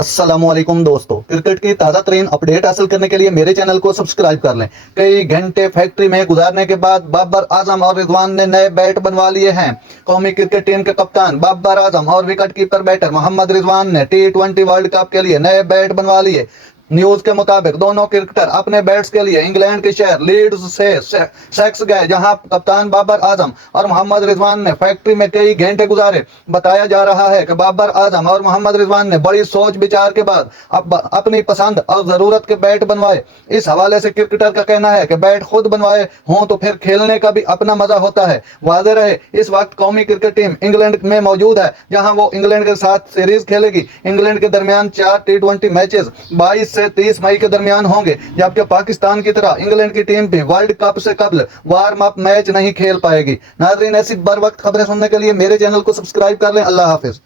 अस्सलाम वालेकुम दोस्तों, क्रिकेट की ताज़ा तरीन अपडेट हासिल करने के लिए मेरे चैनल को सब्सक्राइब कर लें। कई घंटे फैक्ट्री में गुजारने के बाद बाबर आजम और रिजवान ने नए बैट बनवा लिए हैं। कौमी क्रिकेट टीम के कप्तान बाबर आजम और wicket keeper batter Mohammad Rizwan ने T20 वर्ल्ड कप के लिए नए बैट बनवा लिए। न्यूज के मुताबिक दोनों क्रिकेटर अपने बैट्स के लिए इंग्लैंड के शहर लीड्स से सेक्स गए, जहां कप्तान बाबर आजम और मोहम्मद रिजवान ने फैक्ट्री में कई घंटे गुजारे। बताया जा रहा है कि बाबर आजम और मोहम्मद रिजवान ने बड़ी सोच विचार के बाद अपनी पसंद और जरूरत के बैट बनवाए। इस हवाले से क्रिकेटर का कहना है कि बैट खुद बनवाए हों तो फिर खेलने का भी अपना मजा होता है। वाज़ेह रहे, इस वक्त कौमी क्रिकेट टीम इंग्लैंड में मौजूद है, जहां वो इंग्लैंड के साथ सीरीज खेलेगी। इंग्लैंड के दरमियान 4 T20 मैचेस 22 से 30 मई के दरमियान होंगे, जबकि पाकिस्तान की तरह इंग्लैंड की टीम भी वर्ल्ड कप से कबल वार्म अप मैच नहीं खेल पाएगी। नाज़रीन, ऐसी बर वक्त खबरें सुनने के लिए मेरे चैनल को सब्सक्राइब कर लें। अल्लाह हाफिज।